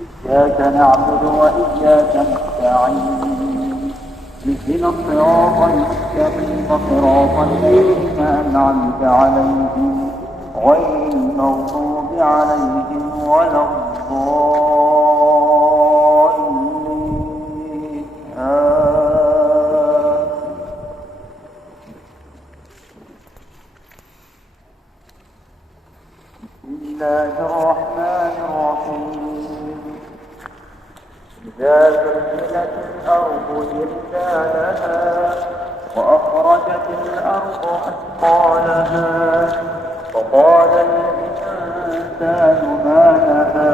إياك نعبد وإياك نستعين اهدنا الصراط المستقيم صراط الذين أنعمت عليهم غير المغضوب عليهم ولا الضالين بسم الله الرحمن الرحيم إذا زلزلت الأرض زلزالها وأخرجت الأرض أثقالها وقال الإنسان ما لها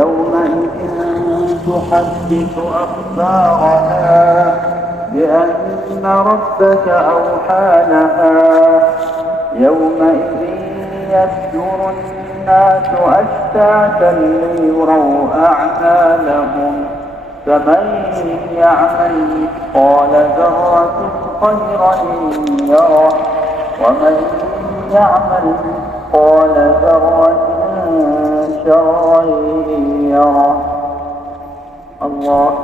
يومئذ تحدث أخبارها بأن ربك أوحى لها يومئذ يصدر الناس أشتاتا ليروا أعمالهم فمن يعمل مثقال ذرة خيرا يره ومن يعمل مثقال ذرة شرا يره. الله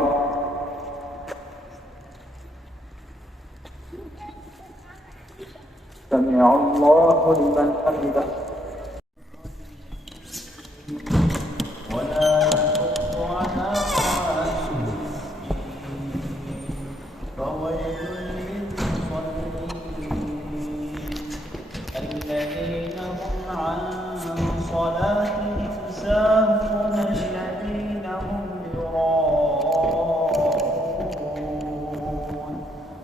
سمع الله لمن حمده. ولا يحض على طعام فويل للمصلين الذين هم عن صلاتهم ساهون الذين هم يراءون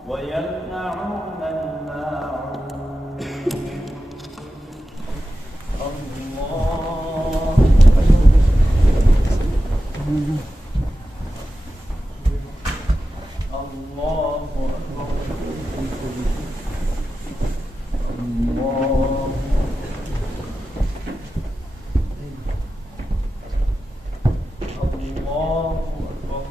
ويمنعون الماعون. الله أكبر. الله أكبر. الله أكبر.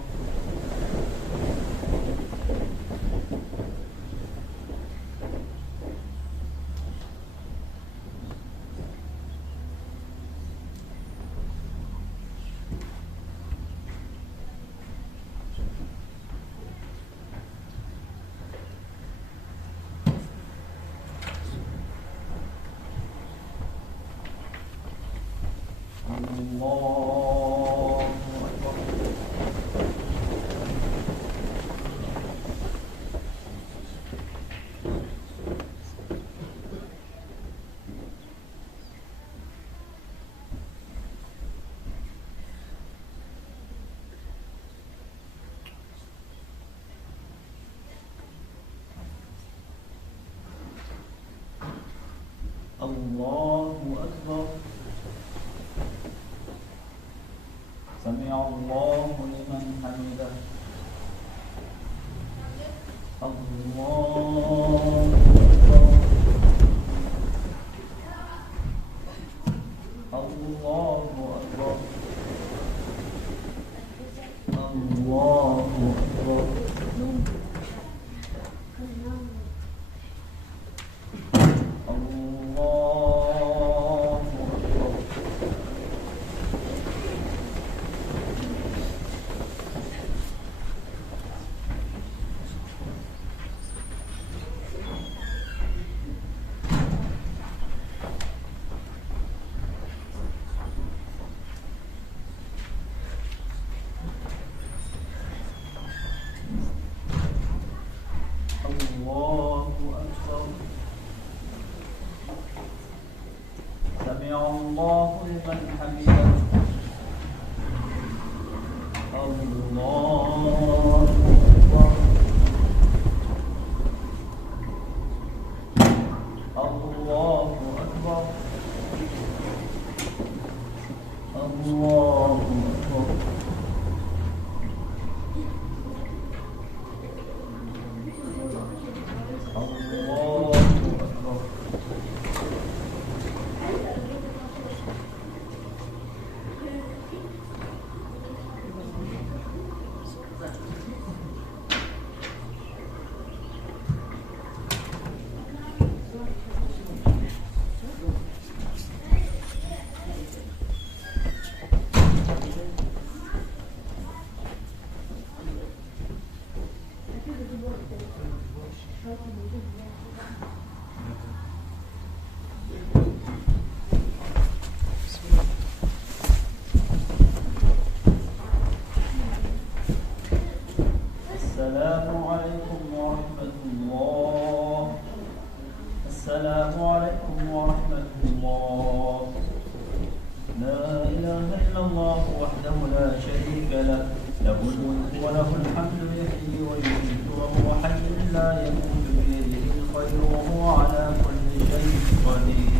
الله أكبر. سمع الله لمن حمده. الله أكبر. الله أكبر. الله أكبر. الله أكبر. سمع الله لمن حمده. الله أكبر. الله أكبر. الله أكبر. إله إلا الله وحده لا شريك له له الملك وله الحمد يحيي ويميت وهو حي لا يموت بيده الخير وهو على كل شيء قدير.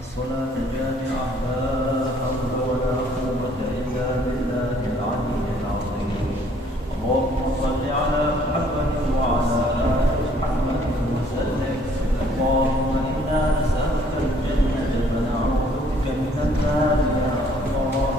الصلاة جامعة لا حول ولا قوة إلا بالله العلي العظيم. اللهم صل على محمد وعلى آل محمد وسلم. اللهم إنا نسألك الجنة ونعوذ بك من النار يا الله.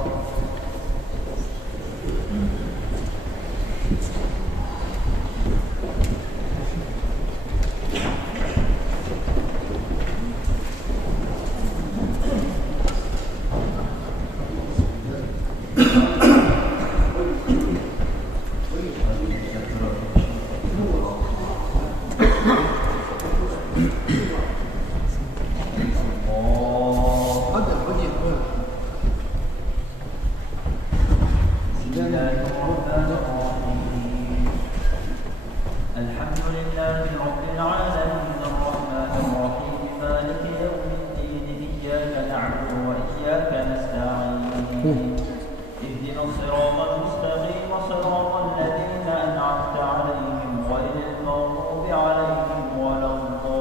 اهدنا الصراط المستقيم صراط الذين أنعمت عليهم غير المغضوب عليهم ولا الضالين.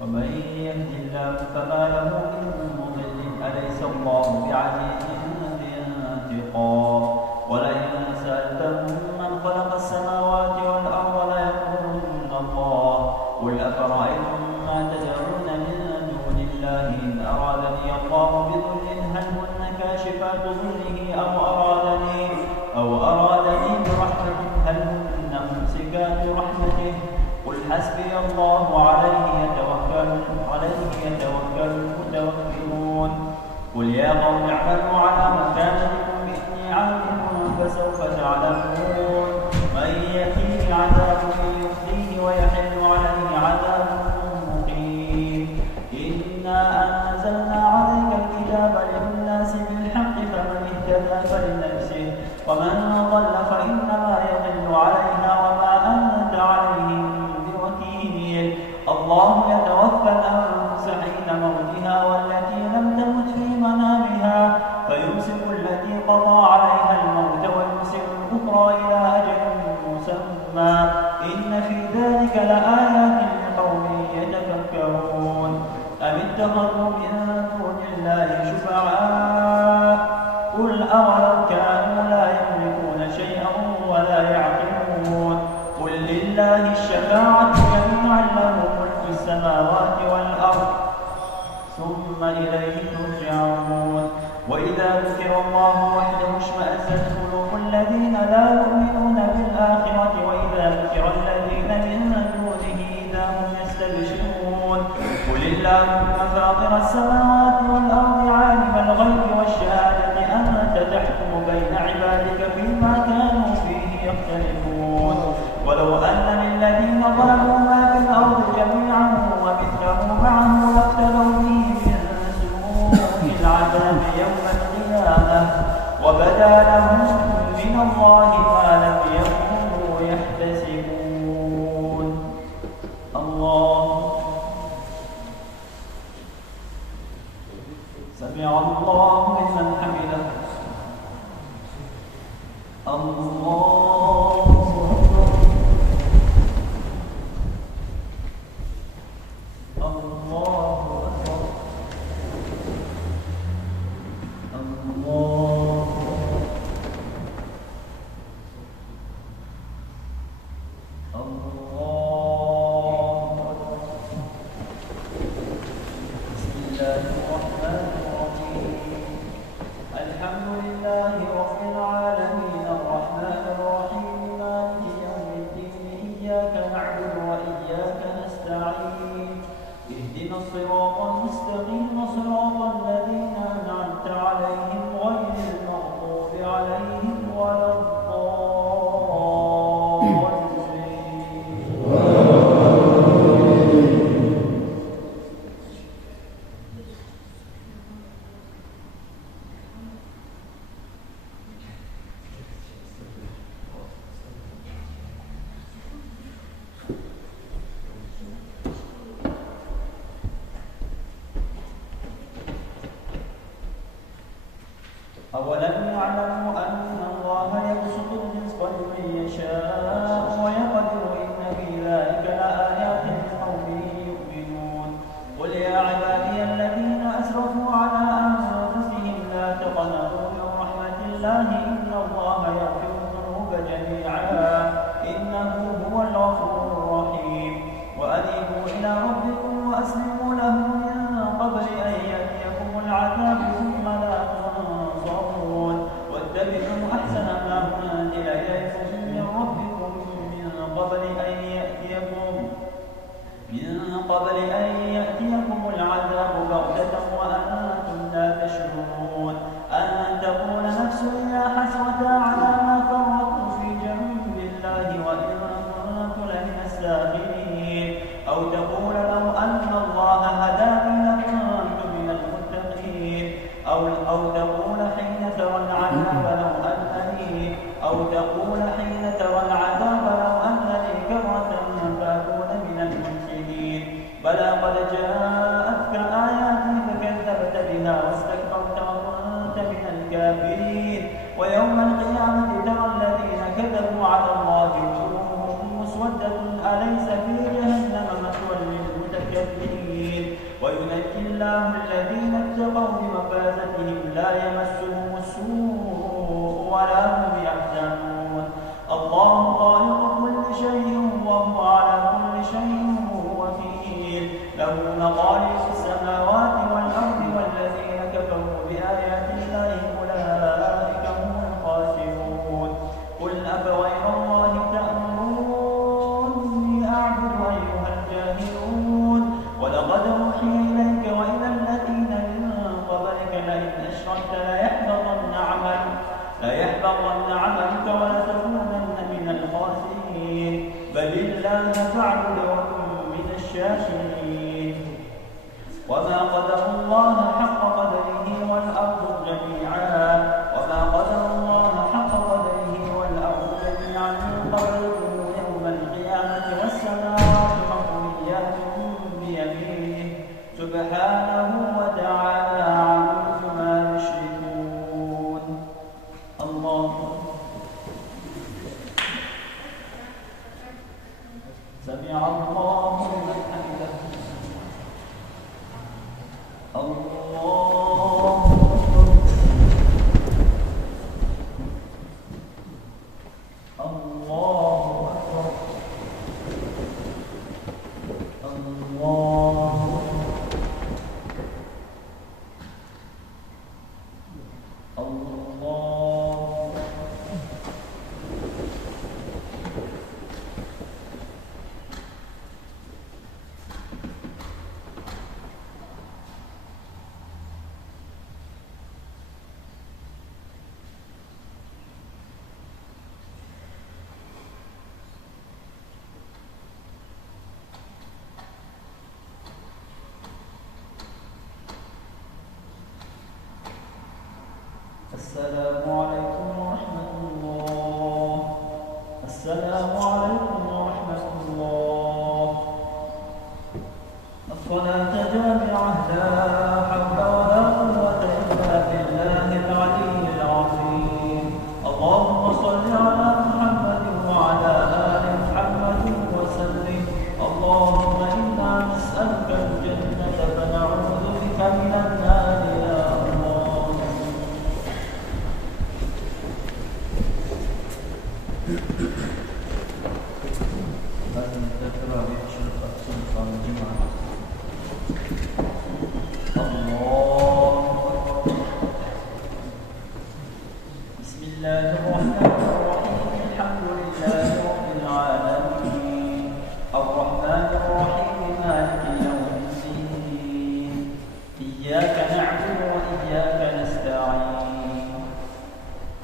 ومن يهد الله فما له من مضل أليس الله بعزيز ذي انتقام. ولئن سألتهم من خلق السماوات والأرض ليقولن الله. قل أفرأيتم ما تدعون من دون الله إن أرادني الله بضر هل هن كاشفات ضره أو أرادني برحمة هل هن ممسكات رحمته. قل حسبي الله عليه يتوكل المتوكلون. قل يا قوم اعملوا على مكانتكم إني عامل فسوف تعلمون من يأتيه عذاب يخزيه ويحل عليه عذاب مقيم. إنا أنزلنا عليك الكتاب للناس بالحق فمن اهتدى فلنفسه ومن ضل فإنما يضل عليها وما أنت عليهم بوكيل. الله يتوفى الأنفس حين موتها والتي لم تمت في منامها فيمسك التي قضى عليها الموت ويمسك الأخرى إلى أجل مسمى. إن في ذلك لآيات لقوم يتفكرون. أم اتخذوا من دون الله شفعاء قل أولو كانوا لا يملكون شيئا ولا يعقلون. قل لله الشفاعة جميعا له ملك السماوات والأرض ثم إليه ترجعون وإذا ذكر الله وحده اشمأزت قلوب الذين لا يؤمنون بالآخرة وإذا ذكر الذين من دونه إذا هم يستبشرون قل اللهم فاطر السماوات والأرض عالم الغيب والشهادة أنت تحكم بين عبادك فيما كانوا فيه يختلفون ولو أن للذين ظلموا ما في الأرض جميعا ومثله معه لافتدوا به من سوء العذاب يوم القيامة وبدا لهم من الله ما لم يكونوا يحتسبون. الله سمع الله لمن حمده. الله أولم يعلموا أن الله يبسط الرزق لمن يشاء ويقدر إن في ذلك لآيات لقوم يؤمنون قل يا عبادي الذين أسرفوا على أنفسهم لا تقنطوا من رحمة الله إن الله يغفر الذنوب جميعا إنه هو الغفور الرحيم وأنيبوا إلى ربكم وأسلموا له من قبل أن يأتيكم العذاب ثم لا واتبعوا أحسن ما أنزل إليكم من ربكم من قبل أن يأتيكم العذاب بغتة وأنتم لا تشعرون أن تقول نفس يا حسرة على ما فرطت في جنب الله وإن كنت لمن الساخرين أو تقول لو أن الله هداني لكنت من المتقين أو تقول حين ترى العذاب لو أن لي كرة فأكون من المحسنين بلى قد جاءتك آياتي فكذبت بها واستكبرت وكنت من الكافرين ويوم القيامة ترى الذين كذبوا على الله وجوههم مسودة أليس في جهنم مثوى للمتكبرين وينجي الله الذين اتقوا بمفازتهم لا يمسهم السوء ولا هم يحزنون الله خالق كل شيء وهو على كل شيء وكيل له مقاليد السماوات والأرض والذين كفروا بآيات الله أولئك هم الخاسرون قل أفغير الله تأمروني أعبد أيها الجاهلون ولقد أوحي إليك وإلى الذين من قبلك لئن أشركت ليحبطن عملك ولتكونن من الخاسرين بل الله فاعبد وكن من الشاكرين وما قدر الله حق قدره والأرض جميعا قبضه يوم القيامة والسماوات مطويات بيمينه سبحانه وتعالى عما يشركون الله سمع الله لمن حمده الله الله أكبر السلام عليكم ورحمة الله. السلام عليكم ورحمة الله. الصلاة جامعة لا حول ولا قوة إلا بالله العلي العظيم. اللهم صل على محمد وعلى آل محمد وسلم. اللهم إنا نسألك الجنة فنعوذ بك من النار يا الله. لازم نذكر بأشرف الصبح والجمعة. الله أكبر. بسم الله الرحمن الرحيم. الحمد لله رب العالمين الرحمن الرحيم مالك يوم الدين. إياك نعبد وإياك نستعين.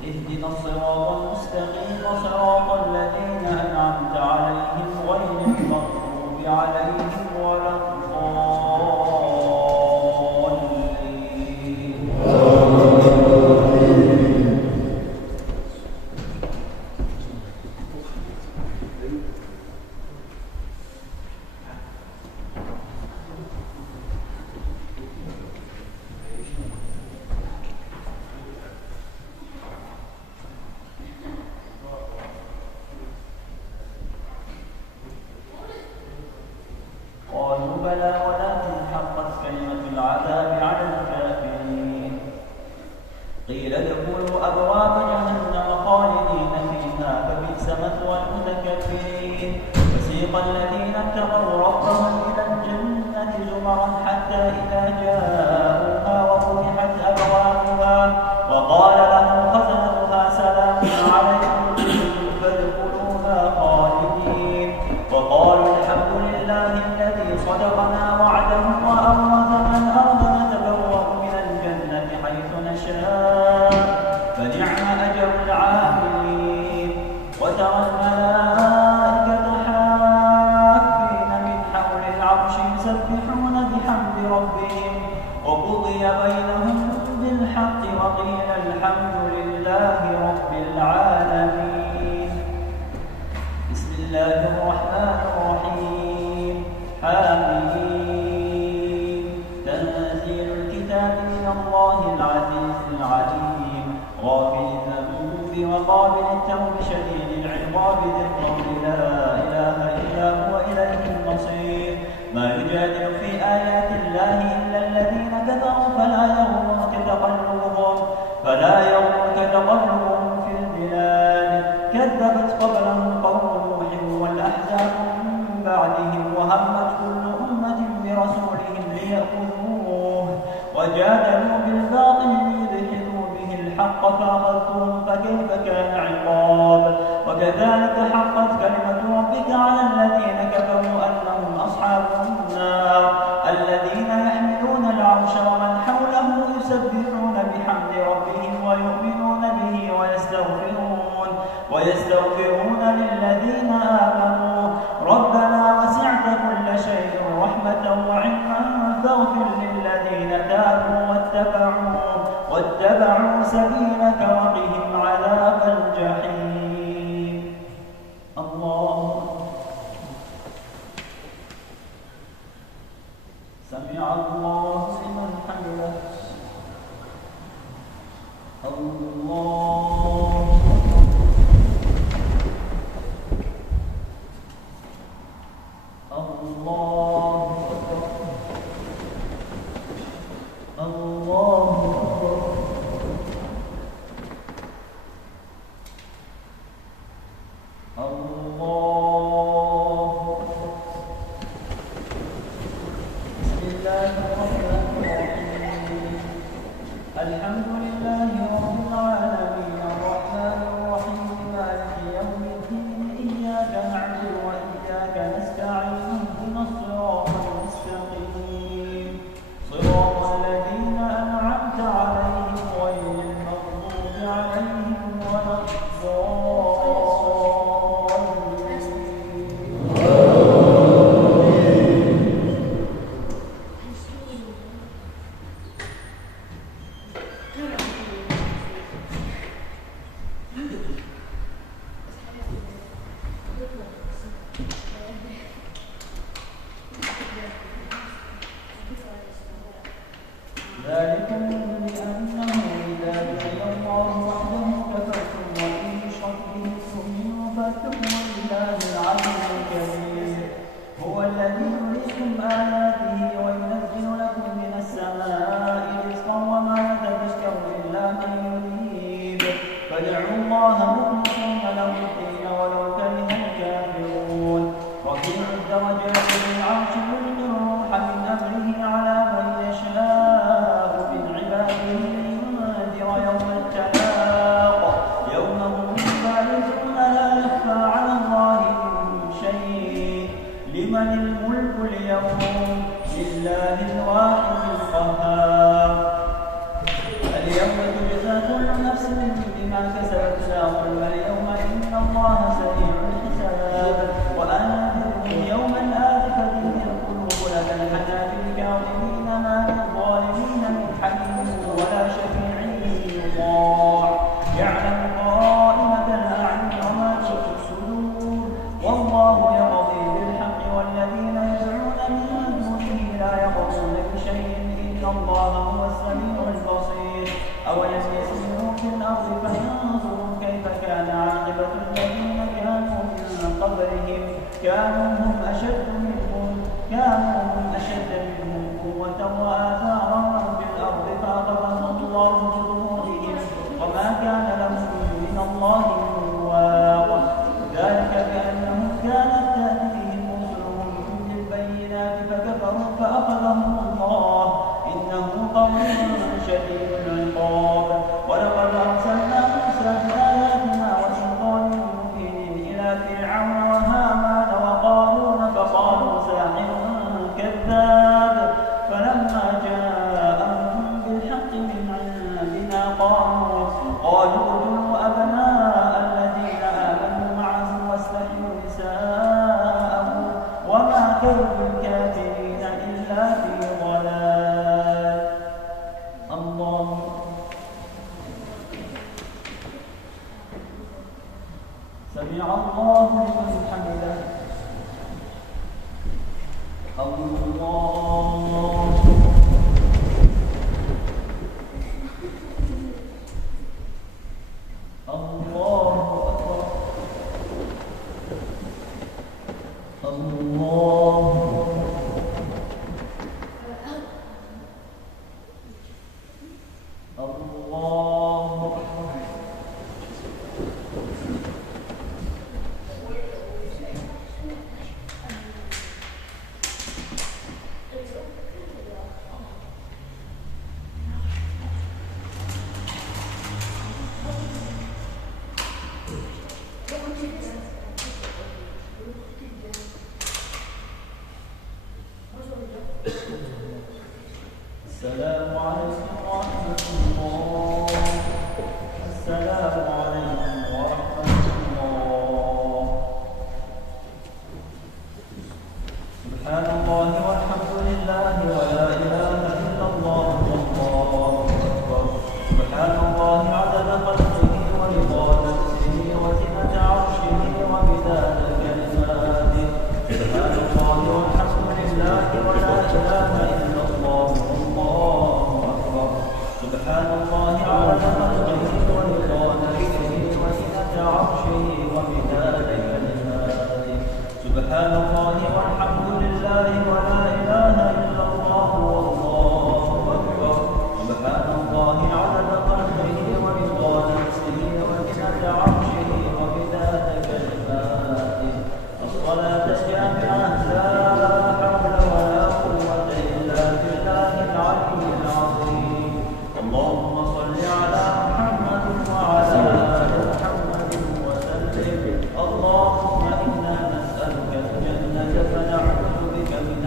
اهدنا الصراط المستقيم صراط الذين أنعمت عليهم غير المغضوب عليهم ولا قالوا بلى ولكن حقت كلمة العذاب على الكافرين. قيل ادخلوا أبواب جهنم خالدين فيها فبئس مثوى المتكبرين. وسيق الذين اتقوا ربهم إلى الجنة زمرا حتى إذا جاءوها وفتحت أبوابها وقال لهم خزنتها سلام عليكم فادخلوها خالدين. وقالوا الحمد لله الذي صدقنا وعده وأورثنا الأرض نتبوأ من الجنة حيث نشاء فنعم أجر العاملين. وترى الملائكة حافين من حول العرش يسبحون بحمد ربهم وقضي بينهم بالحق وقيل الحمد لله رب العالمين. بسم الله الرحمن الرحيم. حميم. تنزيل الكتاب من الله العزيز العليم غافر الذنب وقابل التوب شديد العقاب ذي الطول لا إله إلا هو إليه المصير. ما يجادل في آيات الله إلا الذين كفروا فلا يغرك تقلبهم في البلاد. كذبت قبلهم قوم نوح والأحزاب من بعدهم وهمت كل أمة برسولهم ليأخذوه وجادلوا بالباطل ليدحضوا به الحق فأخذتهم فكيف كان عقاب. وكذلك حقت كلمة ربك على الذين كفروا أنهم أصحاب النار الذين يحملون العرش ومن حوله يسبحون بحمد ربهم ويؤمنون به ويستغفرون للذين آمنوا ربنا وسعت كل شيء رحمة وعلما فاغفر للذين تابوا واتبعوا سبيلك وقهم عذاب الجحيم. الله سمع الله لمن حمده. الله الله الله أكبر. الله أكبر. بسم الله الرحمن الرحيم. الحمد لله رب العالمين الرحمن الرحيم مالك يوم الدين. إياك نعبد وإياك نستعين اهدنا الصراط لمن الملك اليوم لله الواحد القهار اليوم تجزى كل نفس بما كسبت لا ظلم اليوم إن الله سريع الحساب وأنذرهم يوم الآزفة إذ القلوب لدى الحناجر كاظمين ما للظالمين من حميم ولا شفيع يطاع يعلم قائمة الأعين وما تخفي الصدور والله يقضي بالحق والذين يدعون من دونه لا يقضون بشيء إن الله هو السميع البصير أولم يسيروا في الأرض فينظروا كيف كان عاقبة الذين كانوا من قبلهم كانوا هم أشد منهم قوة وآثارا في الأرض فأخذهم الله بذنوبهم وما كان لهم من الله من واق ذلك بأنهم كانت تأتيهم رسلهم بالبينات فكفروا فأخذهم الله إنه قوي شديد العقاب ولقد أرسلنا موسى بآياتنا وسلطان مبين إلى فرعون وهامان وقارون فقالوا ساحر كذاب فلما جاءهم بالحق من عندنا قالوا اقتلوا أبناء الذين آمنوا معه واستحيوا نساءهم وما كيد الكافرين إلا في ضلال الله سمع الله لمن حمده الله أكبر السلام عليكم ورحمة الله السلام عليكم ورحمة الله سبحان الله والحمد لله ولا إله إلا الله والله أكبر سبحان الله عدد خلقه ورضا نفسه وزنة عرشه ومداد كلماته سبحان الله والحمد لله ولا إله إلا الله والله أكبر سبحان الله عدد خلقه ورضا نفسه وزنة عرشه ومداد كلماته سبحان الله والحمد لله ولا إله إلا الله والله أكبر سبحان الله عدد خلقه ورضا نفسه وزنة عرشه ومداد كلماته الصلاة الجامعة لا حول ولا قوة إلا بالله العلي العظيم اللهم صل على محمد وعلى آل محمد وسلم اللهم إنا نسألك الجنة فنعوذ بك من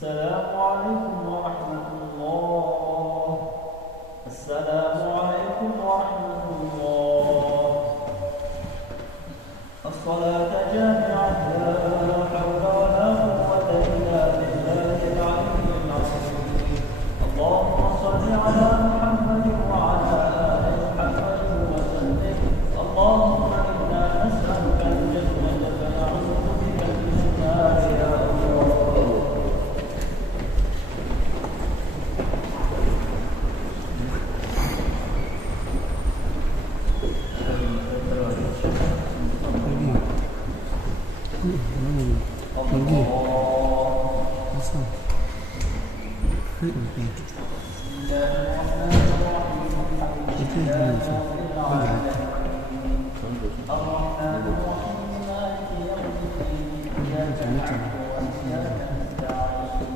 السلام عليكم ورحمة الله. السلام عليكم ورحمة الله. الصلاة جامعة لا حول ولا قوة إلا بالله العلي العظيم. اللهم صل على محمد وعلى آل محمد وسلم. اللهم إنا نسألك الجنة فنعوذ بك من النار يا الله. الرحمن الرحيم. وإياك نستعين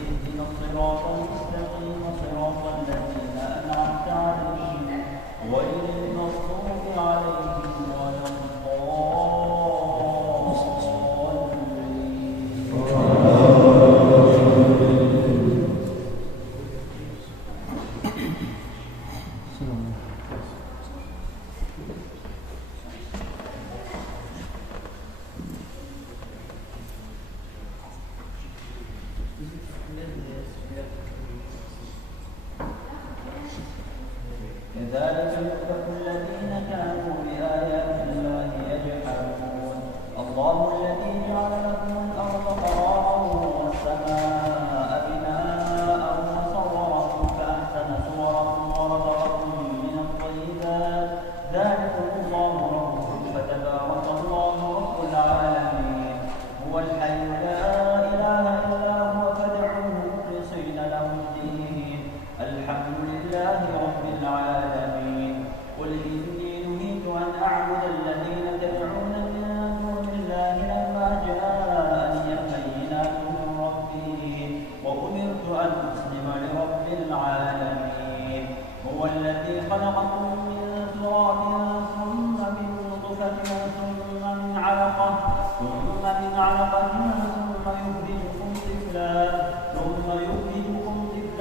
اهدنا الصراط المستقيم صراط الذين أنعمت عليهم غير المغضوب عليهم ولا كذلك يؤفك الذين كانوا بآيات الله يجحدون الله الذي جعل لكم الأرض قرارا والسماء بناء وصوركم فأحسن صوركم ورزقكم من الطيبات ذلكم الله ربكم فتبارك الله رب العالمين هو الحي لا إله إلا هو فادعوه مخلصين له الدين الحمد لله رب العالمين قل إني نهيت أن أعبد الذين تدعون من دون الله لما جاءني البينات من ربي وأمرت أن أسلم لرب العالمين هو الذي خلقكم من تراب ثم من نطفة ثم من علقة ثم يخرجكم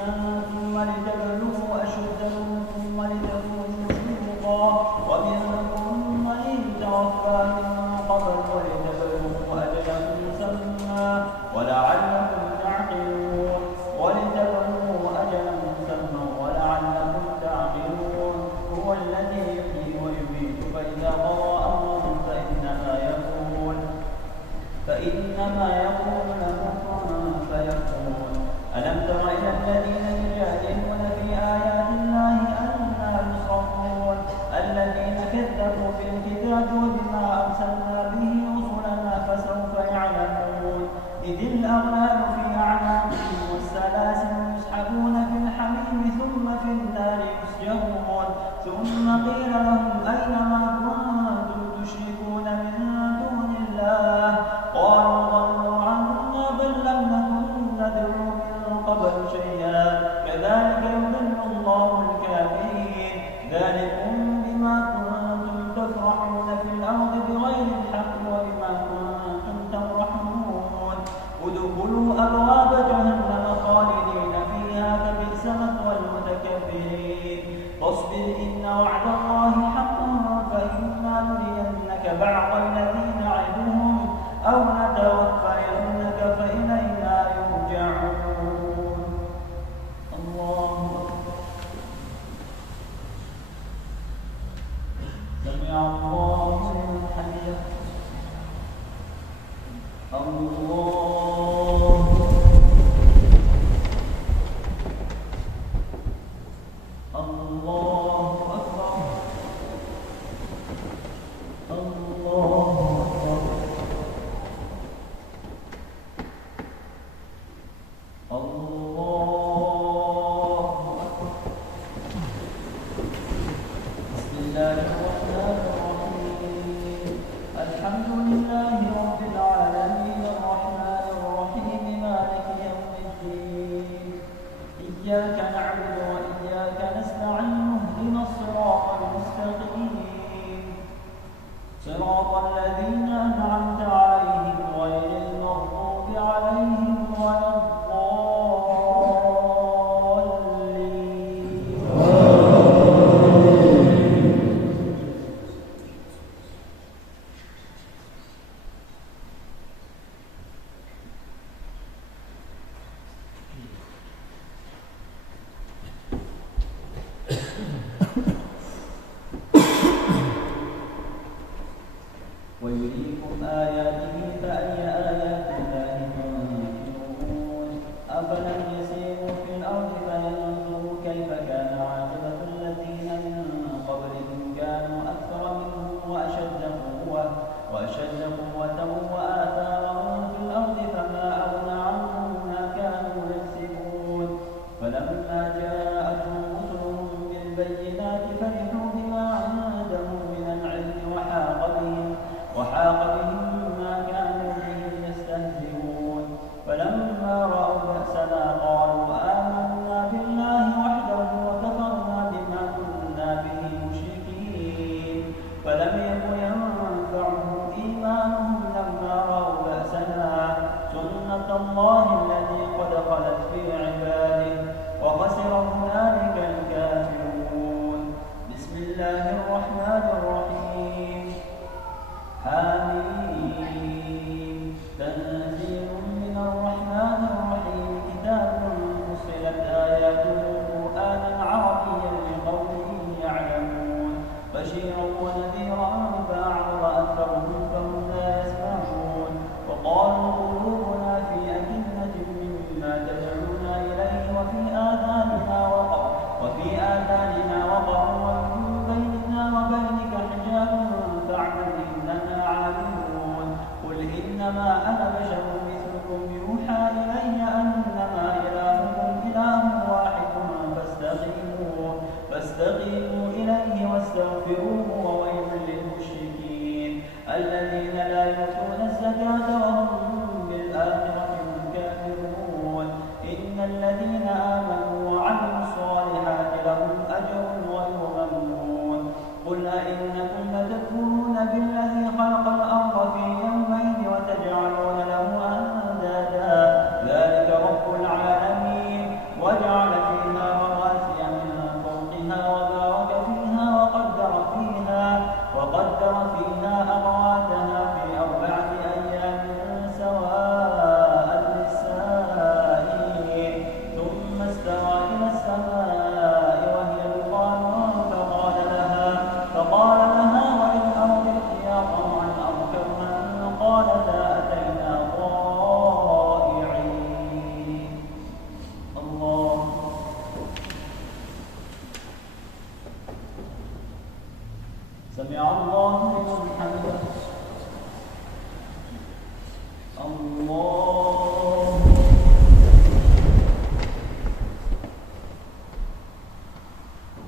طفلا ثم لتبلغوا أشدكم ثم لتكونوا شيوخا ومنكم من توفى من قبل ولتبلغوا أجلا مسمى ولعلكم تعقلون هو الذي يحيي ويميت فإذا قضى أمرا فإنما يقول له كن فيكون ألم تر إلى الذين يجادلون في آيات الله أنى يصرفون الذين كذبوا بالكتاب وبما أرسلنا به رسلنا فسوف يعلمون إذ الأغلال في أعناقهم والسلاسل يسحبون في الحميم ثم في النار يسجرون ثم قيل لهم أين ما كنتم تشركون من دون الله قالوا ضلوا عنا بل لم نكن ندعو من قبل شيئا كذلك يضل الله الكافرين ذلكم بما كنتم تفرحون في الأرض بغير الحق وبما كنتم تمرحون ادخلوا أبواب جهنم خالدين فيها فبئس مثوى المتكبرين فاصبر إن وعد الله حق فإما نرينك بعض الذي نعدهم أو نتوفينك فإلينا يرجعون الله سمع الله لمن حمده الله أكبر الله أكبر بسم الله الرحمن الرحيم الحمد لله رب العالمين الرحمن الرحيم مالك يوم الدين إياك نعبد وإياك نستعين اهدنا الصراط المستقيم صراط الذين أنعمت عليهم غير المغضوب عليهم ولا ويريكم آياته فأي آيات الله تنكرون أفلم يسيروا في الأرض فينظروا كيف كان عاقبة الذين من قبلهم كانوا أكثر منهم وأشد قوة وآثارا في الأرض فما أغنى عنهم ما كانوا يكسبون فلما جاءتهم رسلهم بالبينات فرحوا بما عندهم من العلم وحاق فلم يكن ينفعهم إيمانهم لما رأوا بأسنا سنة الله التي قد خلت في عباده وخسر هنالك الكافرون. بسم الله الرحمن الرحيم. حميم. تنزيل من الرحمن الرحيم. كتاب فصلت آياته قرآنا عربيا لقوم يعلمون بشيرا ونذيرا فأعرض أكثرهم فهم لا يسمعون وقالوا قلوبنا في أكنة مما تدعونا إليه وفي آذاننا وقر ومن بيننا وبينك حجاب فاعمل إننا عاملون. قل إنما أنا بشر مثلكم يوحى إلي أنما إلهكم إله واحد فاستقيموا إليه واستغفروه وويل للمشركين الذين لا يؤتون الزكاة وهم بالآخرة هم كافرون. إن الذين آمنوا وعملوا الصالحات لهم أجر غير ممنون. قل أئنكم لتكفرون بالذي خلق الأرض في يومين وتجعلون له أندادا ذلك رب العالمين وجعل فيها رواسي من فوقها وبارك فيها وقدر فيها أقواتها في 4 أيام سواء للسائلين ثم استوى إلى السماء وهي دخان فقال لها وللأرض ائتيا طوعا أو كرها قالتا أتينا طائعين. الله سمع الله لمن حمده. الله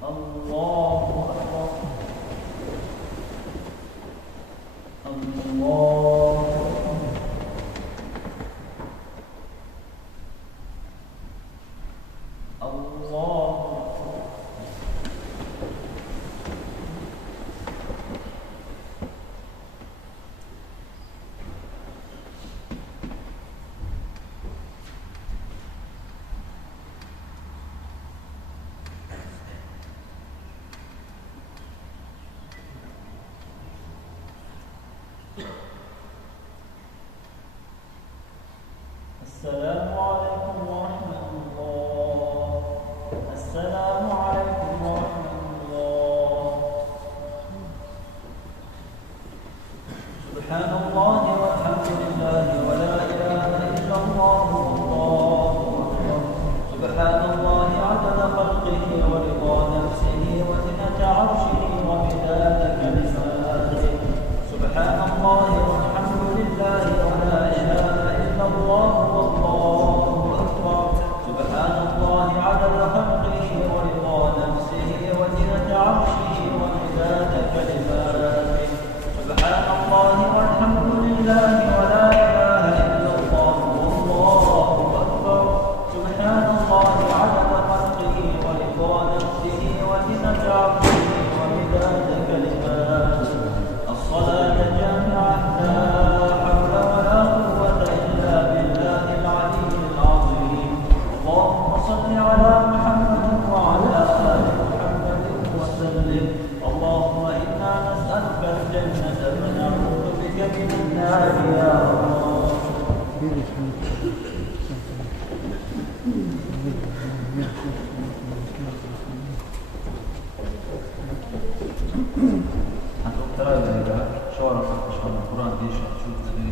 الله أكبر. الله الله السلام عليكم ورحمة الله. السلام عليكم ورحمة الله. سبحان الله والحمد لله ولا إله إلا الله والله أكبر. سبحان الله عدد خلقه ورضا نفسه وزنة عرشه ومداد كلماته. سبحان الله والحمد لله ولا إله إلا الله والله أكبر. سبحان الله عدد خلقه ورضا نفسه وزنة عرشه ومداد كلماته. سبحان الله والحمد لله ولا إله إلا الله والله أكبر. سبحان الله عدد خلقه ورضا نفسه وزنة عرشه ومداد كلماته. الصلاة جامعة لا حول ولا قوة إلا بالله العلي العظيم. اللهم صل على محمد وعلى آل محمد وسلم. اللهم إنا نسألك الجنة ونعوذ بك من النار يا الله. ترى شورى عشان القرآن دي شوف زي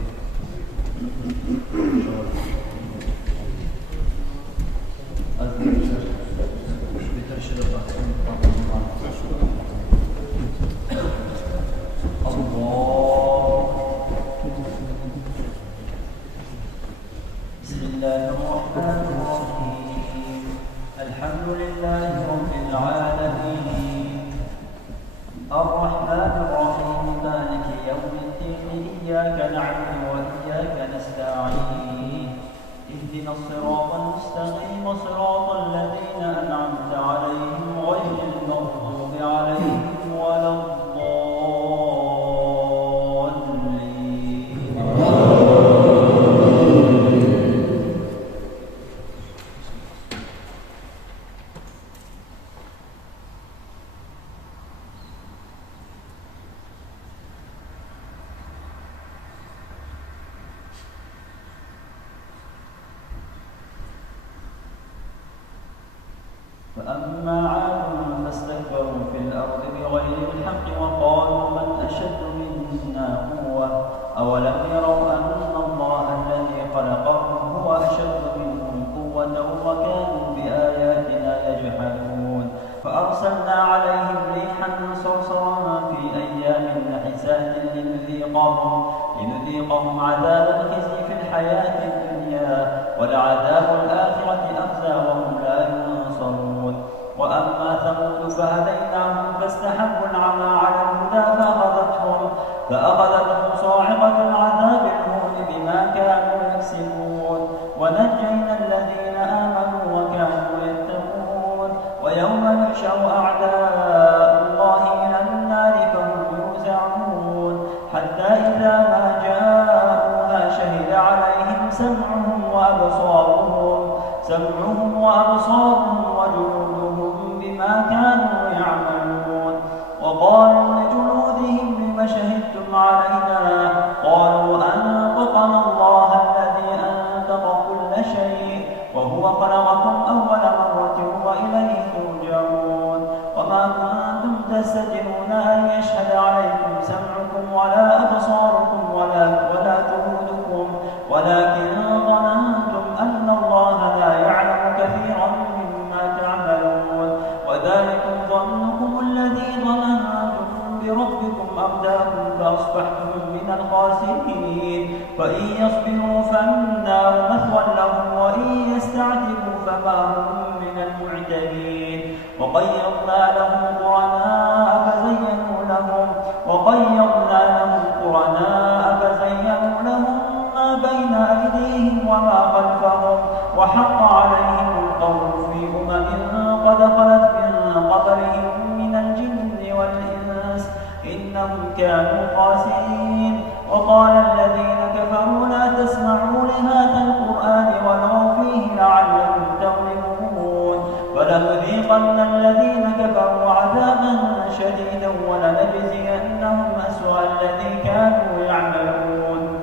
شورى بترشد الله. بسم الله الرحمن الرحيم. الحمد لله رب العالمين الرحمن الرحيم مالك يوم الدين إياك نعبد وإياك نستعين اهدنا الصراط المستقيم صراط الذين أنعمت عليهم غير المغضوب عليهم ولا الضالين. فأما عاد فاستكبروا في الأرض بغير الحق وقالوا من أشد منا قوة أولم يروا أن الله الذي خلقهم هو أشد منهم قوة وكانوا بآياتنا يجحدون فأرسلنا عليهم ريحا صرصرا في أيام نحسات لنذيقهم عذاب الخزي في الحياة الدنيا ولعذاب الآخرة أخزى وهم لا ينصرون وأما ثمود فهديناهم فاستحبوا العمى على الهدى فأخذتهم صاعقة العذاب الهون بما كانوا يكسبون ونجينا الذين آمنوا وكانوا يتقون ويوم يحشر أعداء الله إلى النار فهم يوزعون حتى إذا ما جاءوها شهد عليهم سمعهم وأبصارهم وجلودهم بما كانوا يعملون وقالوا لجلودهم لم شهدتم علينا قالوا أنطقنا الله الذي أنطق كل شيء وهو خلقكم أول مرة وإليه ترجعون وما كنتم تستترون أن يشهد عليكم سمعكم ولا أبصاركم ولا جلودكم ولكن ظننتم أن الله لا يعلم كثيرا مما تعملون وذلكم ظنكم الذي ظننتم بربكم أرداكم فأصبحتم من الخاسرين فإن يصبروا فالنار مثوى لهم وإن يستعتبوا فما هم من المعتدين وقيضنا لهم قرناء فزينوا لهم ما بين أيديهم وما خلفهم وحق عليهم القول في قد خلت من قبلهم من الجن والإنس إنهم كانوا خاسرين وقال الذين كفروا لا تسمعوا لهذا القرآن والغوا فيه لعلكم تغلبون فلنذيقن الذين كفروا عذابا شديدا ولنجزينهم أسوأ الذي كانوا يعملون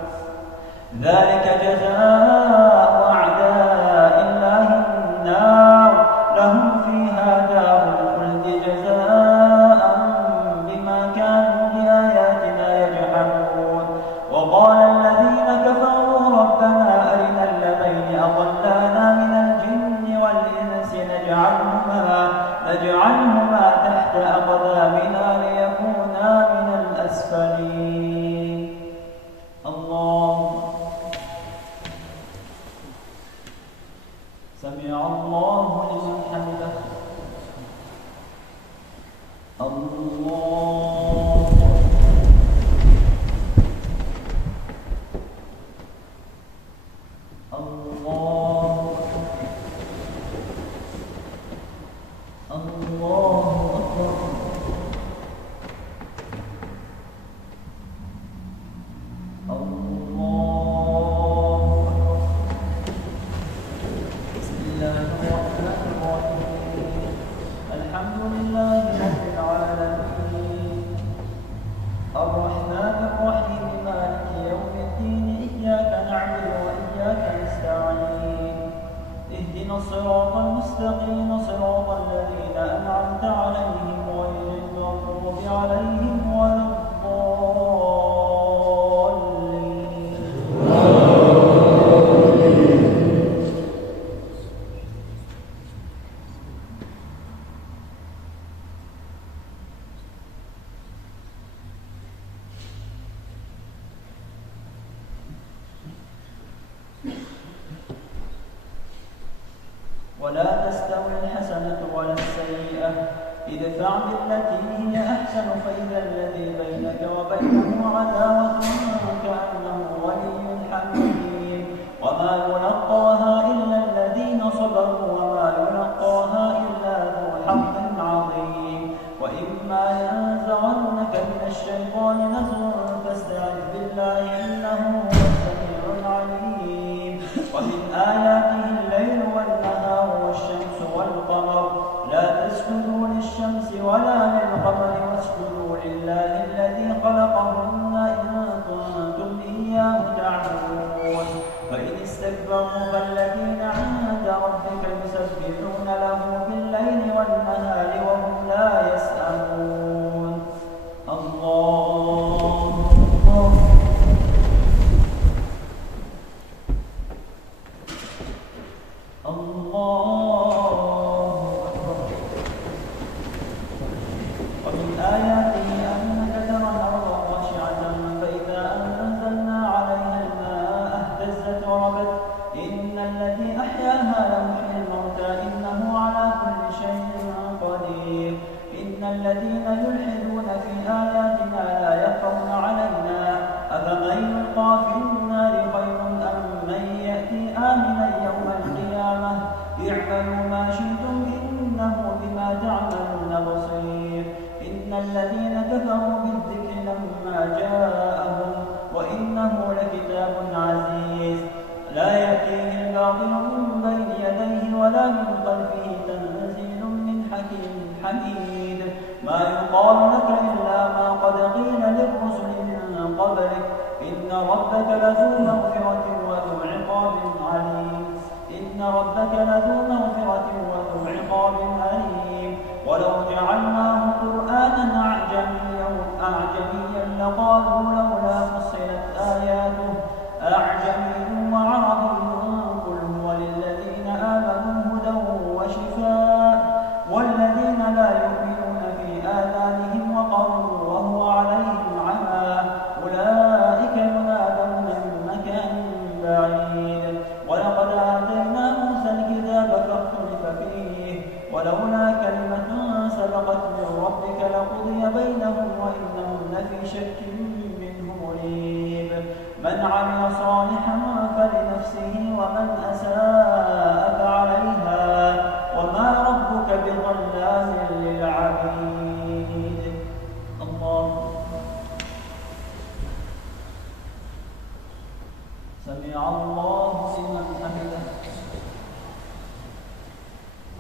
ذلك جزاء أعداء الله النار لهم فيها دار الخلد جزاء بما كانوا بآياتنا يجحدون وقال الذين كفروا ربنا أرنا الذين أضلانا من الجن والإنس نجعلهما تحت أقدامنا ليكونا من الأسفلين الله سمع الله لمن حمده الله الله الله أكبر الصراط المستقيم صراط الذين أنعمت عليهم غير المغضوب عليهم ولا الضالين ولا تستوي الحسنة ولا السيئة ادفع بالتي هي أحسن فإذا الذي بينك وبينه عداوة كأنه ولي حميم وما يلقاها إلا الذين صبروا وما يلقاها إلا ذو حظ عظيم وإما ينزغنك من الشيطان نزغ فاستعذ بالله إنه هو السميع العليم ومن آياته الليل والنهار والشمس والقمر لا تسجدوا للشمس ولا للقمر واسجدوا لله الذي خلقهن إن كنتم إياه تعبدون فإن استكبروا فالذين عند ربك يسبحون له بالليل حميد ما يقال لك إلا ما قد قيل للرسل من قبلك إن ربك لذو مغفرة وذو عقاب عليم ولو جعلناه قرآنا أعجميا لقالوا لولا فصلت آياته أعجمي وعربي قل هو للذين آمنوا هدى وشفاء والذين لا يؤمنون في آذانهم وقر وهو عليهم عمى أولئك ينادون من مكان بعيد ولقد آتينا موسى الكتاب فاختلف فيه ولولا كلمة سبقت من ربك لقضي بينهم وإنهم لفي شك منه مريب من عمل صالحا فلنفسه ومن أساء فعليها وما ربك بظلام للعبيد. الله سمع الله لمن حمده.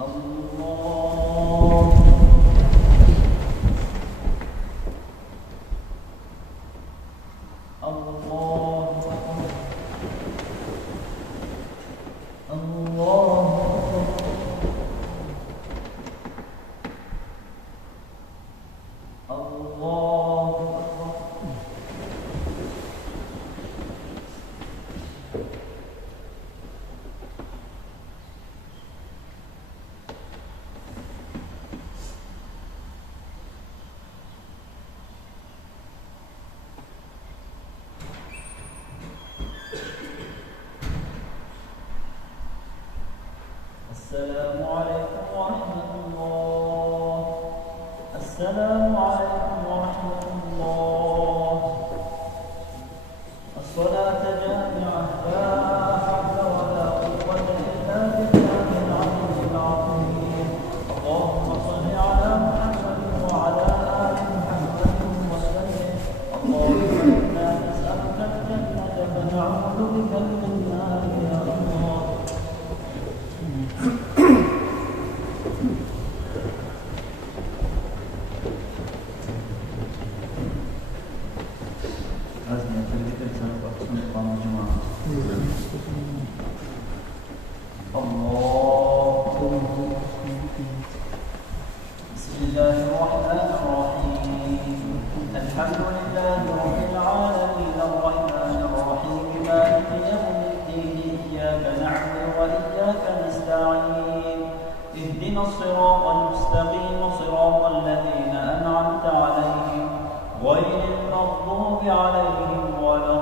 الله السلام عليكم ورحمة الله. السلام عليكم ورحمة الله. الصلاة جامعة لا حول ولا قوة إلا بالله العلي العظيم. اللهم صل على محمد وعلى آل محمد وسلم. اللهم إنا نسألك الجنة ونعوذ بك من النار يا الله. بسم الله الرحمن الرحيم. الحمد لله رب العالمين الرحمن الرحيم مالك يوم الدين إياك نعبد وإياك نستعين اهدنا الصراط المستقيم صراط الذين أنعمت عليهم غير المغضوب عليهم ولا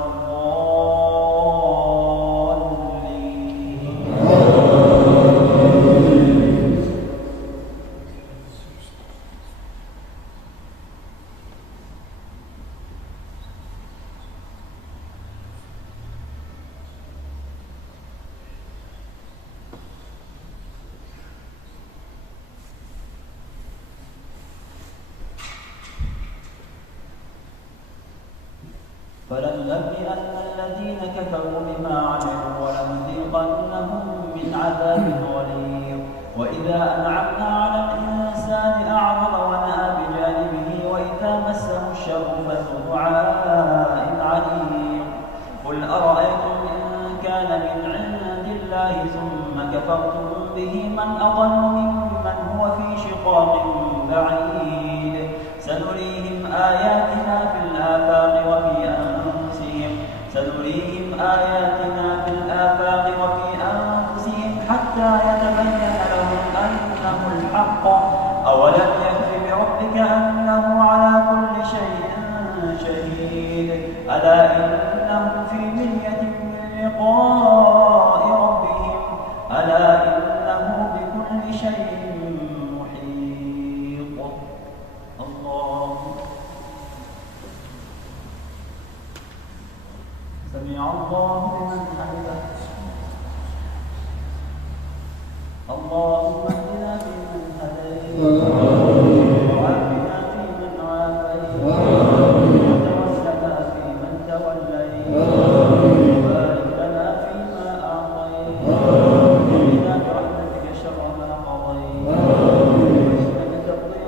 فلننبئن الذين كفروا بما عملوا ولنذيقنهم من عذاب غليظ. وإذا أنعمنا على الإنسان أعرض ونأى بجانبه وإذا مسه الشر فذو دعاء عريض. قل أرأيتم إن كان من عند الله ثم كفرتم به من أضل ممن هو في شقاق بعيد. سنريهم آياتنا في الآفاق وفي أنفسهم حتى يتبين لهم أنه الحق. أولم يكف بربك أنه على كل شيء شهيد. ألا إنهم في مرية من لقاء ربهم ألا إنه بكل شيء محيط. الله سمع الله لمن حمده. اللهم اهدنا فيمن هديت وعافنا فيمن عافيت وتولنا فيمن توليت وبارك لنا فيما أعطيت وقنا برحمتك شر ما قضيت إنك تقضي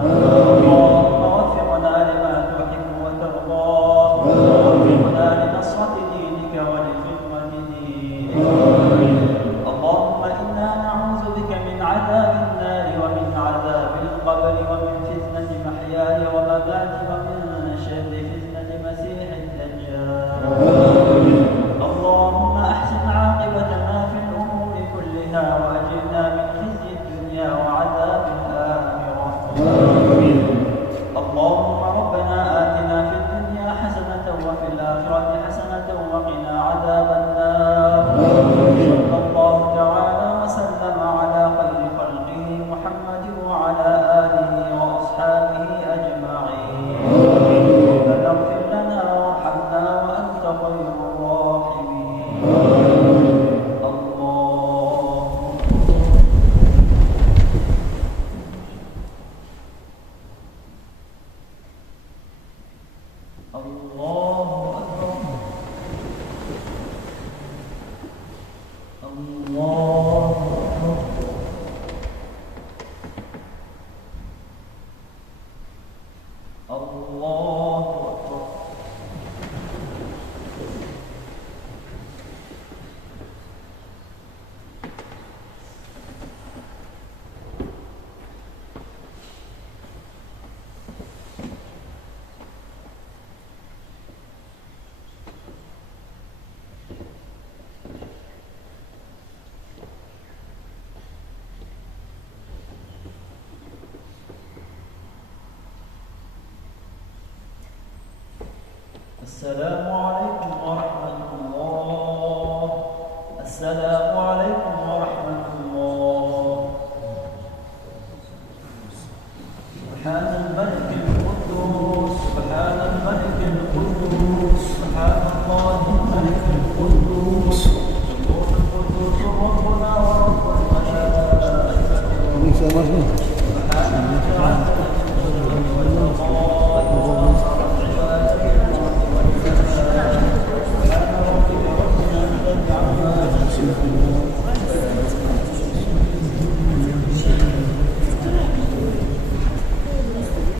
اللهم وفقنا لما تحب وترضى، ووفقنا لنصرة دينك ولخدمة دينك. اللهم إنا نعوذ بك من عذاب النار ومن عذاب القبر ومن فتنة محياي ومماتي ومن شر فتنة مسيح الدجال. اللهم أحسن عاقبتنا في الأمور كلها وأجرنا من خزي الدنيا وعذاب الآخرة. اللهم ربنا آتنا في الدنيا حسنة وفي الآخرة حسنة وقنا عذاب النار. صلى الله تعالى وسلم على خير خلقه محمد وعلى آله وأصحابه أجمعين. ربنا اغفر لنا وارحمنا وأنت خير الراحمين. الله أكبر. الله أكبر. الله أكبر. السلام عليكم ورحمة الله. السلام عليكم ورحمة الله. سبحان الملك